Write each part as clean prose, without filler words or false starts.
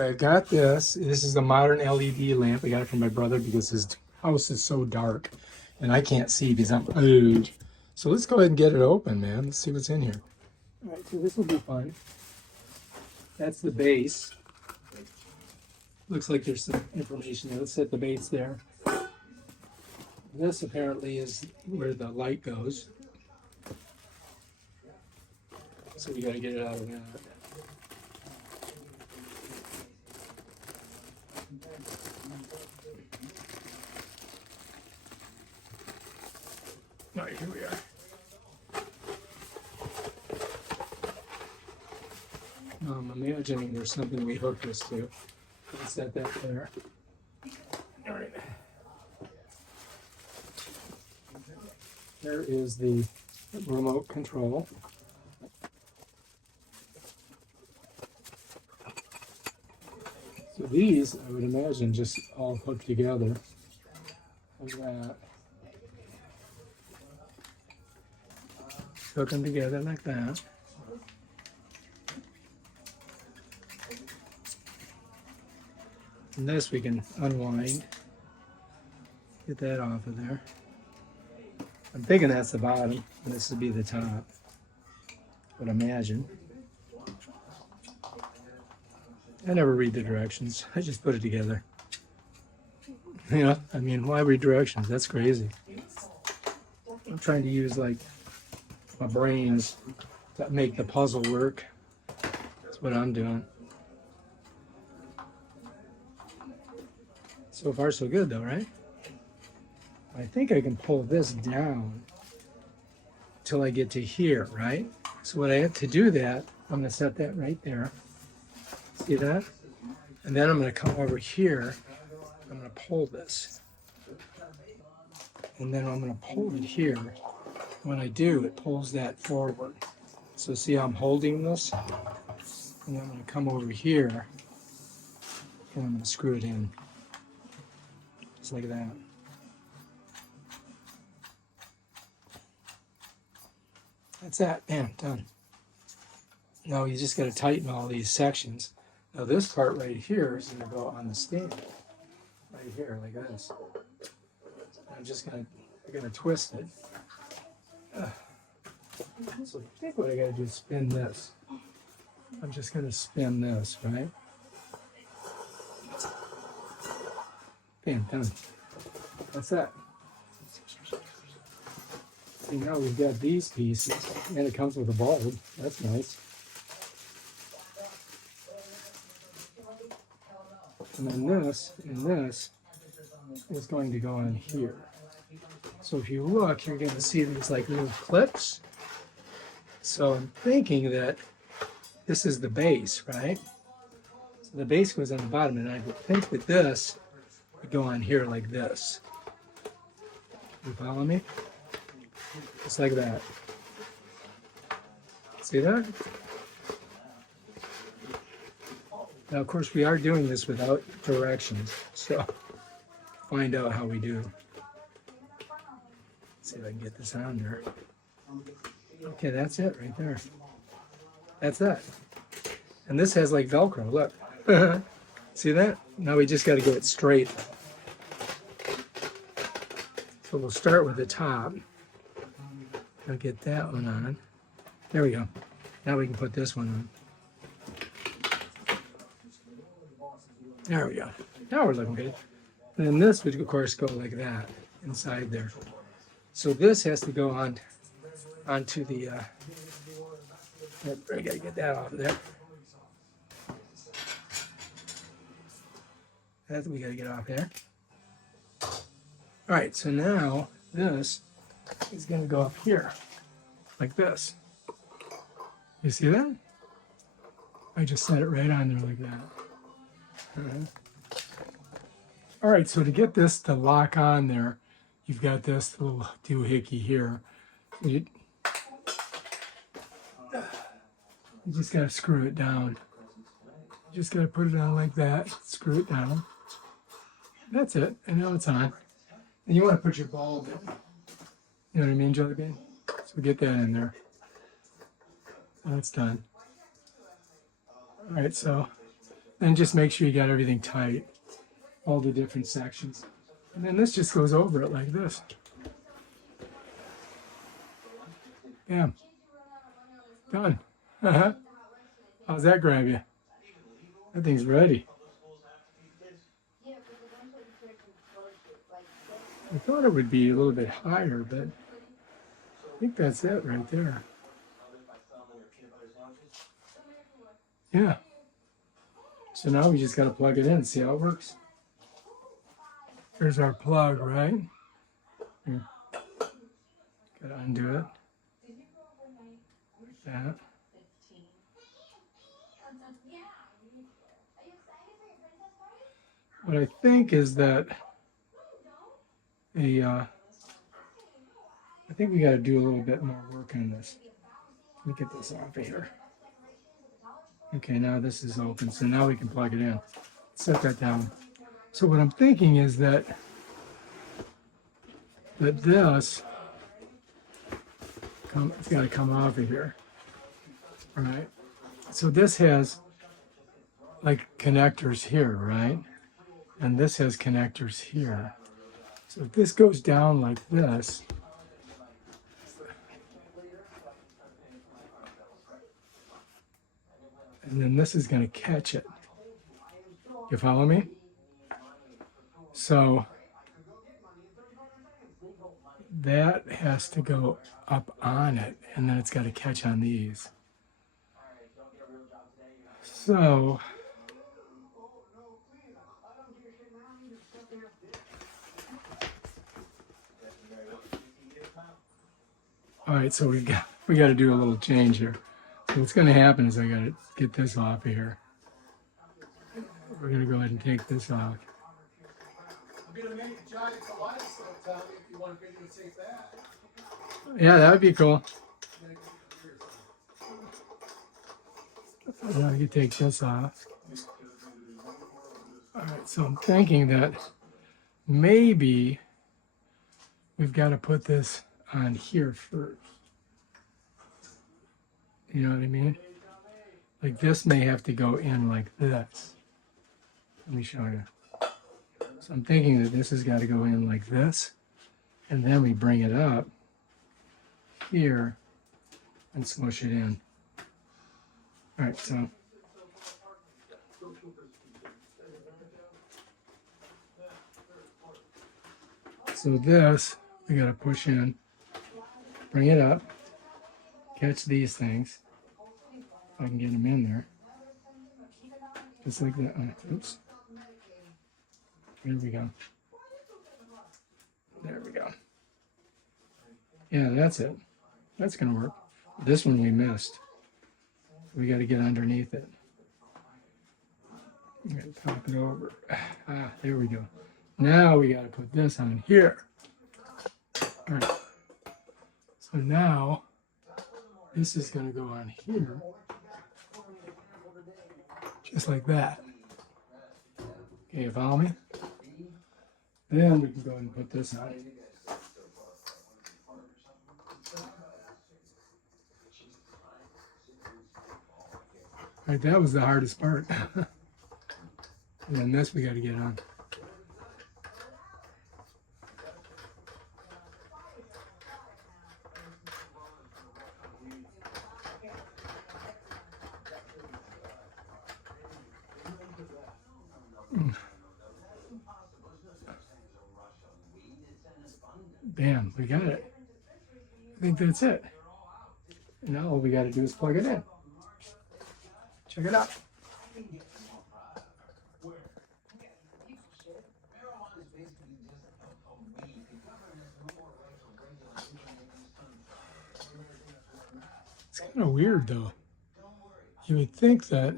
I've got this. This is the modern LED lamp. I got it from my brother because his house is so dark and I can't see because I'm old. So let's go ahead and get it open, man. Let's see what's in here. All right, so this will be fun. That's the base. Looks like there's some information there. Let's set the base there. This apparently is where the light goes. So we got to get it out of that. All right, here we are. I'm imagining there's something we hook this to. Let's set that there. All right. There is the remote control. So these, I would imagine, just all hooked together like that. Hook them together like that. And this we can unwind. Get that off of there. I'm thinking that's the bottom, and this would be the top. Would imagine. I never read the directions. I just put it together. You know, I mean, why read directions? That's crazy. I'm trying to use like my brains to make the puzzle work. That's what I'm doing. So far, so good, though, right? I think I can pull this down till I get to here, right? So what I have to do that, I'm going to set that right there. See that? And then I'm going to come over here. I'm going to pull this. And then I'm going to pull it here. When I do, it pulls that forward. So see how I'm holding this? And then I'm going to come over here. And I'm going to screw it in. Just like that. That's that. Bam, done. Now you just got to tighten all these sections. Now this part right here is going to go on the stand. Right here, like this. I'm just going to twist it. So I think what I got to do is spin this. I'm just going to spin this, right? Bam, done. That's that. See, now we've got these pieces, and it comes with a bulb. That's nice. And then this and this is going to go on here. So if you look, you're going to see these like little clips. So I'm thinking that this is the base, right? So the base goes on the bottom, and I would think that this would go on here like this. You follow me? Just like that. See that? Now, of course, we are doing this without directions, so find out how we do. Let's see if I can get this on there. Okay, that's it right there. That's that. And this has like Velcro, look. See that? Now we just got to get it straight. So we'll start with the top. I'll get that one on. There we go. Now we can put this one on. There we go. Now we're looking good. And then this would, of course, go like that inside there. So this has to go on onto the. I gotta get that off of there. That we gotta get off there. All right. So now this is going to go up here like this. You see that? I just set it right on there like that. All right, so to get this to lock on there, you've got this little doohickey here. You just got to screw it down. You just got to put it on like that, screw it down. That's it, and now it's on. And you want to put your bulb in. You know what I mean, Jelly Bean? So get that in there. That's done. All right, so And just make sure you got everything tight, all the different sections. And then this just goes over it like this. Bam. Done. How's that grab you? That thing's ready. I thought it would be a little bit higher, but I think that's it right there. Yeah. So now we just got to plug it in and see how it works. Here's our plug, right? Here. Got to undo it. Like that. What I think is that I think we got to do a little bit more work on this. Let me get this off of here. Okay, now this is open, so now we can plug it in. Set that down. So what I'm thinking is that this it's got to come off of here. All right. So this has like connectors here, right? And this has connectors here. So if this goes down like this, and then this is going to catch it. You follow me? So that has to go up on it, and then it's got to catch on these. So all right, so we got to do a little change here. So what's going to happen is I got to get this off of here. We're going to go ahead and take this off. I'm going to make a giant kaleidoscope, Tommy, if you want to videotape that. Yeah, that would be cool. Now you take this off. All right, so I'm thinking that maybe we've got to put this on here first. You know what I mean? Like this may have to go in like this. Let me show you. So I'm thinking that this has got to go in like this, and then we bring it up here and smush it in. All right, so this we got to push in, bring it up, catch these things. If I can get them in there, just like that. Oops. There we go. There we go. Yeah, that's it. That's gonna work. This one we missed. We got to get underneath it. We got to pop it over. Ah, there we go. Now we got to put this on here. All right. So now this is going to go on here, just like that. Okay, you follow me? Then we can go ahead and put this on. All right, that was the hardest part. And then this we got to get on. Bam, we got it. I think that's it. Now all we got to do is plug it in. Check it out. It's kind of weird though. You would think that.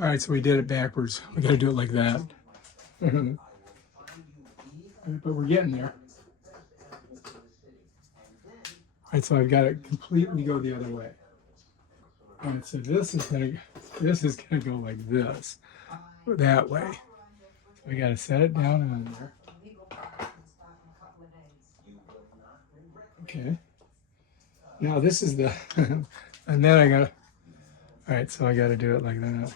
All right, so we did it backwards. We got to do it like that. But we're getting there. All right, so I've got to completely go the other way. All right, so this is gonna go like this, that way. So we got to set it down on there. Okay. Now this is the, and then I got to. All right, so I got to do it like that.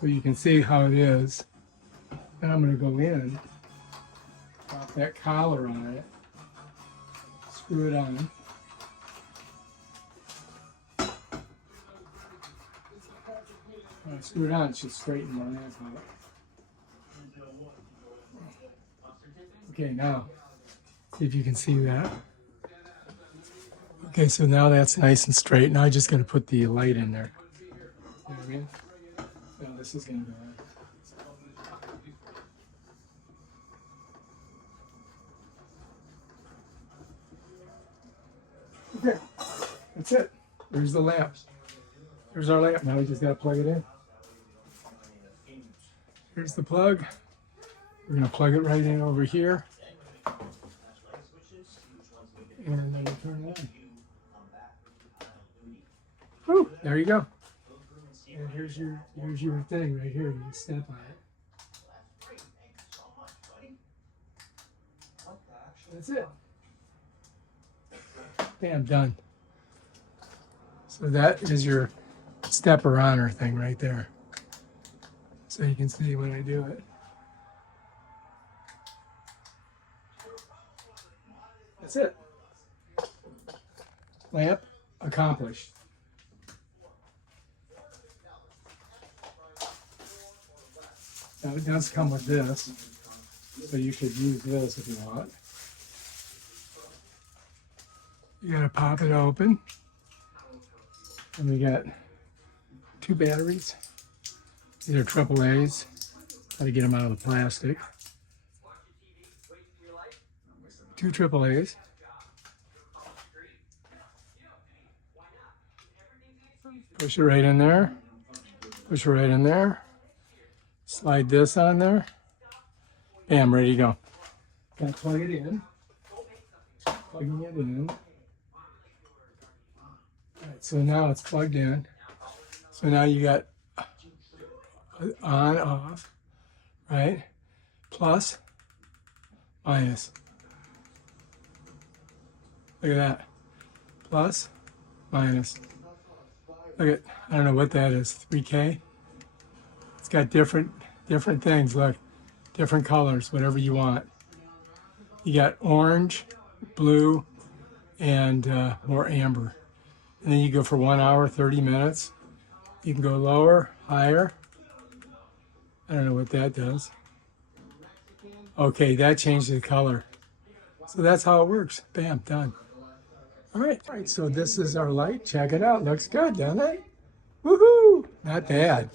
so you can see how it is. Now I'm going to go in, pop that collar on it, screw it on. When I screw it on, it should straighten the lamp out. Okay, now, see if you can see that. Okay, so now that's nice and straight. Now I just got to put the light in there. You know what I mean? Now this is going to go on. Okay, that's it. There's the lamp. There's our lamp. Now we just got to plug it in. Here's the plug. We're going to plug it right in over here. And then we turn it on. Whew, there you go. And here's your thing right here. You just step on it. That's it. Bam, done. So that is your stepper honor thing right there. So you can see when I do it. That's it. Lamp accomplished. Now it does come with this, so you could use this if you want. You gotta pop it open. And we got 2 batteries. These are AAAs. Gotta get them out of the plastic. 2 AAAs. Push it right in there. Push it right in there. Slide this on there. Bam, ready to go. Gotta plug it in. Plugging it in. Alright, so now it's plugged in. So now you got on, off, right? Plus, minus. Look at that. Plus, minus. Look at, I don't know what that is, 3K? It's got different things, look. Different colors, whatever you want. You got orange, blue, and more amber. And then you go for 1 hour, 30 minutes. You can go lower, higher. I don't know what that does. Okay, that changed the color. So that's how it works. Bam, done. All right, so this is our light. Check it out. Looks good, doesn't it? Woohoo! Not bad.